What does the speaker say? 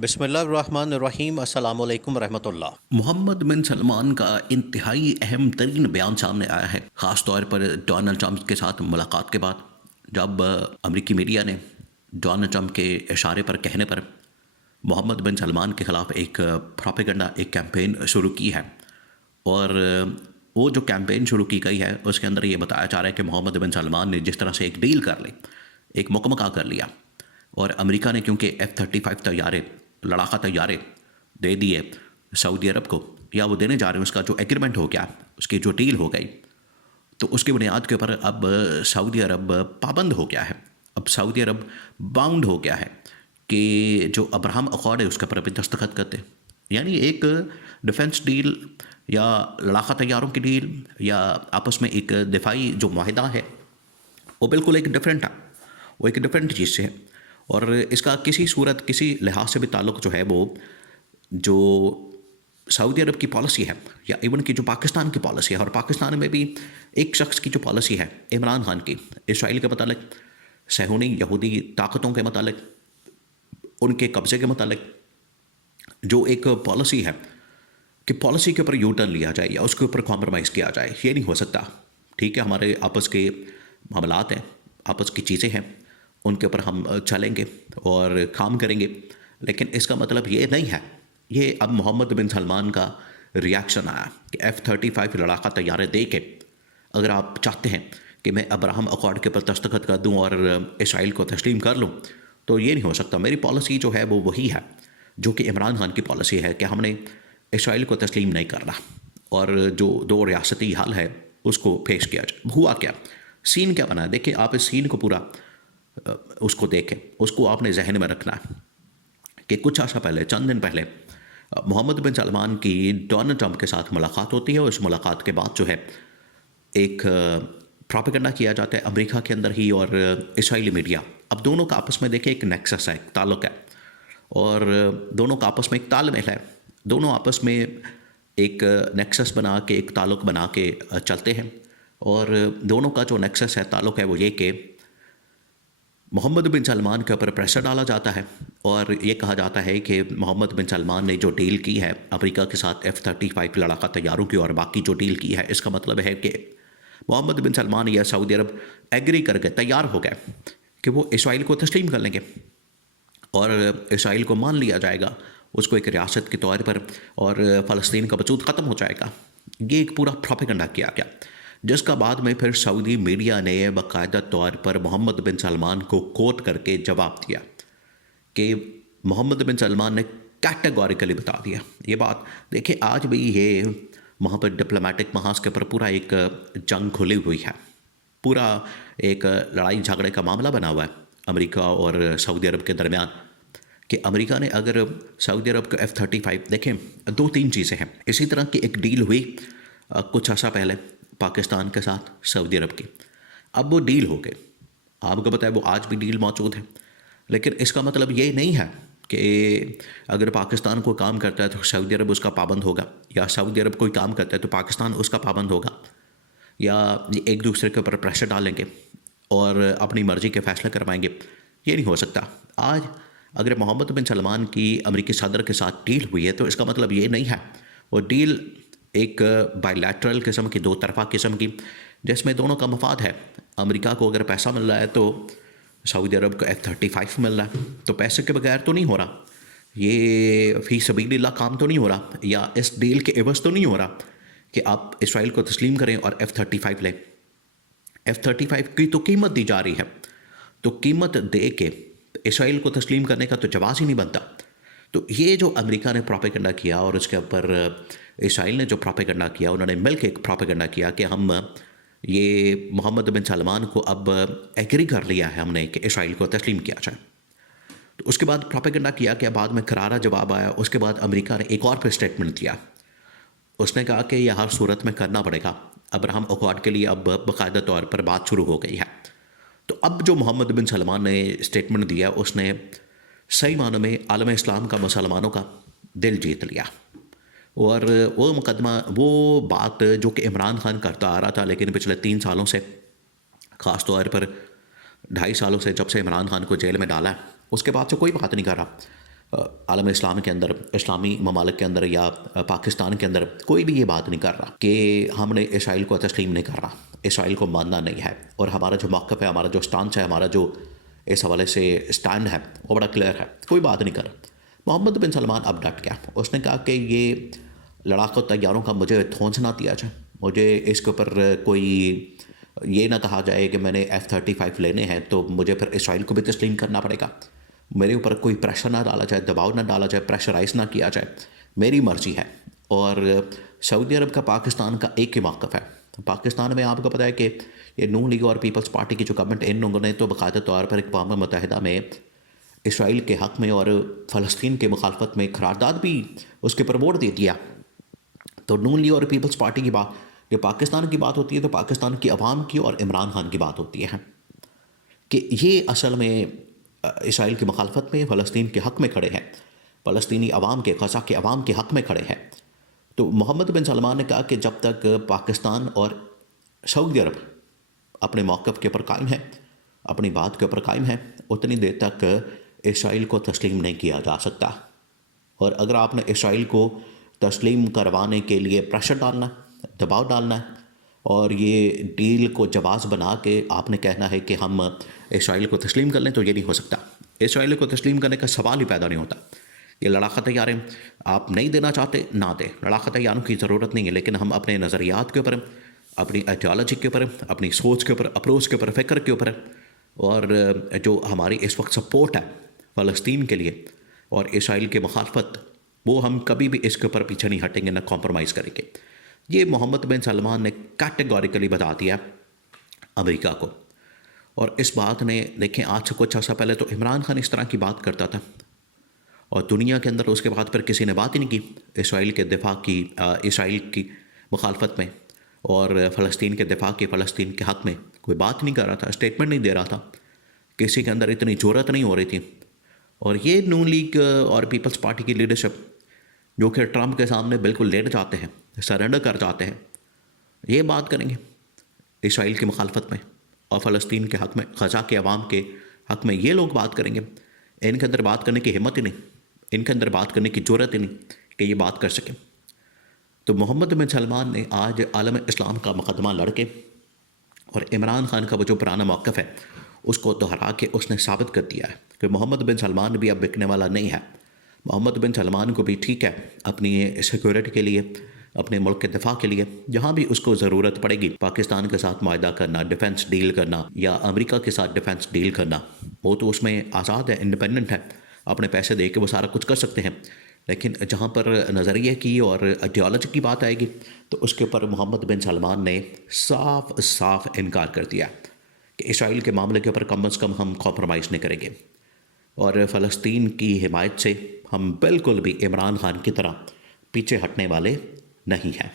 बिस्मिल्लाहिर्रहमानिर्रहीम अस्सलामु अलैकुम रहमतुल्लाह। मोहम्मद बिन सलमान का इंतहाई अहम तरीन बयान सामने आया है, ख़ास तौर पर डोनाल्ड ट्रंप के साथ मुलाकात के बाद, जब अमेरिकी मीडिया ने डोनाल्ड ट्रंप के इशारे पर कहने पर मोहम्मद बिन सलमान के ख़िलाफ़ एक प्रोपेगेंडा एक कैंपेन शुरू की है। और वो जो कैंपेन शुरू की गई है उसके अंदर ये बताया जा रहा है कि मोहम्मद बिन सलमान ने जिस तरह से एक डील कर ली, एक मुकमका कर लिया, और अमेरिका ने क्योंकि F-35 तैयारे, लड़ाका तैयारे दे दिए सऊदी अरब को, या वो देने जा रहे हैं, उसका जो एग्रीमेंट हो गया, उसकी जो डील हो गई, तो उसकी बुनियाद के ऊपर अब सऊदी अरब पाबंद हो गया है। अब सऊदी अरब बाउंड हो गया है कि जो अब्राहम अकॉर्ड है उसके ऊपर भी दस्तखत करते, यानी एक डिफेंस डील या लड़ाका तैयारों की डील या आपस में एक दिफाई जो माहिदा है, वो बिल्कुल एक डिफरेंट है, वो एक डिफरेंट चीज़ से है। और इसका किसी सूरत किसी लिहाज से भी ताल्लुक़ जो है वो जो सऊदी अरब की पॉलिसी है, या इवन की जो पाकिस्तान की पॉलिसी है, और पाकिस्तान में भी एक शख्स की जो पॉलिसी है इमरान खान की, इसराइल के मतलब, सहूनी यहूदी ताकतों के मतलब, उनके कब्ज़े के मतलब जो एक पॉलिसी है कि पॉलिसी के ऊपर यू टर्न लिया जाए या उसके ऊपर कॉम्प्रोमाइज़ किया जाए, ये नहीं हो सकता। ठीक है, हमारे आपस के मामलात हैं, आपस की चीज़ें हैं, उनके ऊपर हम चलेंगे और काम करेंगे, लेकिन इसका मतलब ये नहीं है। ये अब मोहम्मद बिन सलमान का रिएक्शन आया कि F-35 लड़ाका तैयारे दे के अगर आप चाहते हैं कि मैं अब्राहम अकॉर्ड के ऊपर दस्तखत कर दूं और इसराइल को तस्लीम कर लूं, तो ये नहीं हो सकता। मेरी पॉलिसी जो है वो वही है जो कि इमरान खान की पॉलिसी है कि हमने इसराइल को तस्लीम नहीं करना, और जो दो रियासती हल है उसको पेश किया जाए। हुआ क्या, सीन क्या बना है, देखिए आप इस सीन को पूरा उसको देखें, उसको आपने जहन में रखना है कि कुछ अर्सा पहले, चंद दिन पहले, मोहम्मद बिन सलमान की डोनाल्ड ट्रंप के साथ मुलाकात होती है, और इस मुलाकात के बाद जो है एक प्रोपेगेंडा किया जाता है अमेरिका के अंदर ही और इसराइली मीडिया। अब दोनों का आपस में देखिए एक नेक्सस है, एक ताल्लुक़ है, और दोनों का आपस में एक तालमेल है। दोनों आपस में एक नेक्सस बना के, एक ताल्लुक़ बना के चलते हैं, और दोनों का जो नेक्सस है, ताल्लुक़ है, वो ये कि मोहम्मद बिन सलमान के ऊपर प्रेशर डाला जाता है, और ये कहा जाता है कि मोहम्मद बिन सलमान ने जो डील की है अमेरिका के साथ F-35 लड़ाका तैयारों की, और बाकी जो डील की है, इसका मतलब है कि मोहम्मद बिन सलमान या सऊदी अरब एग्री कर गए, तैयार हो गए कि वो इसराइल को तस्लीम कर लेंगे और इसराइल को मान लिया जाएगा उसको एक रियासत के तौर पर, और फ़लस्तीन का वजूद ख़त्म हो जाएगा। ये एक पूरा प्रोपेगेंडा किया गया, जिसका बाद में फिर सऊदी मीडिया ने बाकायदा तौर पर मोहम्मद बिन सलमान को कोट करके जवाब दिया कि मोहम्मद बिन सलमान ने कैटेगोरिकली बता दिया ये बात। देखिए आज भी ये वहाँ पर डिप्लोमेटिक महाज के ऊपर पूरा एक जंग खुली हुई है, पूरा एक लड़ाई झगड़े का मामला बना हुआ है अमेरिका और सऊदी अरब के दरमियान, कि अमेरिका ने अगर सऊदी अरब को F-35, देखें दो तीन चीज़ें हैं। इसी तरह की एक डील हुई कुछ अर्सा पहले पाकिस्तान के साथ सऊदी अरब की, अब वो डील हो गई, आपको पता है वो आज भी डील मौजूद है। लेकिन इसका मतलब ये नहीं है कि अगर पाकिस्तान कोई काम करता है तो सऊदी अरब उसका पाबंद होगा, या सऊदी अरब कोई काम करता है तो पाकिस्तान उसका पाबंद होगा, या एक दूसरे के ऊपर प्रेशर डालेंगे और अपनी मर्ज़ी के फ़ैसले करवाएंगे। ये नहीं हो सकता। आज अगर मोहम्मद बिन सलमान की अमेरिकी सदर के साथ डील हुई है तो इसका मतलब ये नहीं है वो डील एक बायलैटरल किस्म की, दो तरफ़ा किस्म की, जिसमें दोनों का मफाद है। अमेरिका को अगर पैसा मिल रहा है तो सऊदी अरब को F-35 मिल रहा है, तो पैसे के बगैर तो नहीं हो रहा, ये फ़ी सबीलिल्लाह काम तो नहीं हो रहा, या इस डील के एवज़ तो नहीं हो रहा कि आप इसराइल को तस्लीम करें और F-35 लें। F-35 की तो कीमत दी जा रही है, तो कीमत दे के इसराइल को तस्लीम करने का तो जवाब ही नहीं बनता। तो ये जो अमेरिका ने प्रोपेगेंडा किया और उसके ऊपर इसराइल ने जो प्रोपेगेंडा किया, उन्होंने मिलकर एक प्रोपेगेंडा किया कि हम ये मोहम्मद बिन सलमान को अब एग्री कर लिया है हमने कि इसराइल को तस्लीम किया जाए। तो उसके बाद प्रोपेगेंडा किया कि बाद में करारा जवाब आया। उसके बाद अमेरिका ने एक और फिर स्टेटमेंट दिया, उसने कहा कि यह हर सूरत में करना पड़ेगा, अब्राहम अकॉर्ड के लिए अब बाकायदा तौर पर बात शुरू हो गई है। तो अब जो मोहम्मद बिन सलमान ने स्टेटमेंट दिया, उसने सही मानों में आलम इस्लाम का, मुसलमानों का दिल जीत लिया, और वो मुकदमा, वो बात जो कि इमरान खान करता आ रहा था, लेकिन पिछले 3 सालों से, ख़ास तौर पर 2.5 सालों से, जब से इमरान खान को जेल में डाला है, उसके बाद से कोई बात नहीं कर रहा आलम इस्लाम के अंदर, इस्लामी ममालिक के अंदर या पाकिस्तान के अंदर कोई भी ये बात नहीं कर रहा कि हमने इसराइल को तस्लीम नहीं करना, इसराइल को मानना नहीं है। और हमारा जो मौक़िफ़ है, हमारा जो स्टांस है, हमारा जो इस हवाले से स्टैंड है वो बड़ा क्लियर है, कोई बात नहीं कर रहा। मोहम्मद बिन सलमान अब डट गया, उसने कहा कि ये लड़ाकू तैयारों का मुझे ठोंस ना दिया जाए, मुझे इसके ऊपर कोई ये ना कहा जाए कि मैंने F-35 लेने हैं तो मुझे फिर इसराइल को भी तस्लीम करना पड़ेगा, मेरे ऊपर कोई प्रेशर ना डाला जाए, दबाव ना डाला जाए, प्रेशराइज ना किया जाए, मेरी मर्ज़ी है। और सऊदी अरब का पाकिस्तान का एक ही मौक़िफ़ है। पाकिस्तान में आपको पता है कि ये नून लीग और पीपल्स पार्टी की जो गवर्नमेंट, इन लोगों ने तो बाकायदा तौर पर अक़वाम मुत्तहिदा में इसराइल के हक़ में और फ़लस्तीन के मुखालफत में करारदाद भी उसके ऊपर वोट दे दिया। तो नून लीग और पीपल्स पार्टी की बात, जो पाकिस्तान की बात होती है तो पाकिस्तान की अवाम की और इमरान खान की बात होती है कि ये असल में इसराइल की मुखालफत में फ़लस्तीन के हक़ में खड़े हैं, फ़लस्तीनी अवाम के, गज़ा के अवाम के हक़ में खड़े हैं। तो मोहम्मद बिन सलमान ने कहा कि जब तक पाकिस्तान और सऊदी अरब अपने मौक़िफ़ के ऊपर कायम है, अपनी बात के ऊपर कायम है, उतनी देर तक इसराइल को तस्लीम नहीं किया जा सकता। और अगर आपने इसराइल को तस्लीम करवाने के लिए प्रेशर डालना है, दबाव डालना है और ये डील को जवाज़ बना के आपने कहना है कि हम इसराइल को तस्लीम कर लें, तो ये नहीं हो सकता। इसराइल को तस्लीम करने का सवाल ही पैदा नहीं होता। ये लड़ाका तैयारें आप नहीं देना चाहते, ना दें, लड़ाका तैयारों की ज़रूरत नहीं है, लेकिन हम अपने नज़रियात के ऊपर, अपनी आइडियालॉजी के ऊपर, अपनी सोच के ऊपर, अप्रोच के ऊपर, फ़िक्र के ऊपर और जो हमारी इस वक्त सपोर्ट है फ़लस्तीन के लिए और इसराइल के मुखालफत, वो हम कभी भी इसके ऊपर पीछे नहीं हटेंगे, ना कॉम्प्रोमाइज़ करेंगे। ये मोहम्मद बिन सलमान ने कैटेगोरिकली बता दिया अमेरिका को। और इस बात ने, देखें, आज से कुछ अर्सा पहले तो इमरान खान इस तरह की बात करता था और दुनिया के अंदर उसके बाद फिर किसी ने बात ही नहीं की इसराइल के दिफा की, इसराइल की मुखालफत में और फ़लस्तीन के दिफा के, फ़लस्तीन के हक़ में कोई बात नहीं कर रहा था, स्टेटमेंट नहीं दे रहा था, किसी के अंदर इतनी ज़रूरत नहीं हो रही थी। और ये नून लीग और पीपल्स पार्टी की लीडरशिप जो कि ट्रंप के सामने बिल्कुल लेट जाते हैं, सरेंडर कर जाते हैं, ये बात करेंगे इसराइल की मुखालफत में और फ़लस्तीन के हक़ में, गज़ा के अवाम के हक़ में, ये लोग बात करेंगे। इनके अंदर बात करने की हिम्मत ही नहीं, इनके अंदर बात करने की ज़रूरत ही नहीं कि ये बात कर सकें। तो मोहम्मद बिन सलमान ने आज आलम इस्लाम का मुकदमा लड़के और इमरान खान का वो जो पुराना मौक़िफ़ है उसको दोहरा के उसने साबित कर दिया है कि मोहम्मद बिन सलमान भी अब बिकने वाला नहीं है। मोहम्मद बिन सलमान को भी ठीक है अपनी सिक्योरिटी के लिए, अपने मुल्क के दिफा के लिए, जहाँ भी उसको ज़रूरत पड़ेगी, पाकिस्तान के साथ मायदा करना, डिफेंस डील करना या अमेरिका के साथ डिफेंस डील करना, वो तो उसमें आज़ाद है, इंडिपेंडेंट है, अपने पैसे दे के वो सारा कुछ कर सकते हैं। लेकिन जहाँ पर नज़रिए की और आइडियालॉजी की बात आएगी तो उसके ऊपर मोहम्मद बिन सलमान ने साफ साफ इनकार कर दिया कि इसराइल के मामले के ऊपर कम अज़ कम हम कॉम्प्रोमाइज़ नहीं करेंगे और फ़लस्तीन की हिमायत से हम बिल्कुल भी इमरान खान की तरह पीछे हटने वाले नहीं हैं।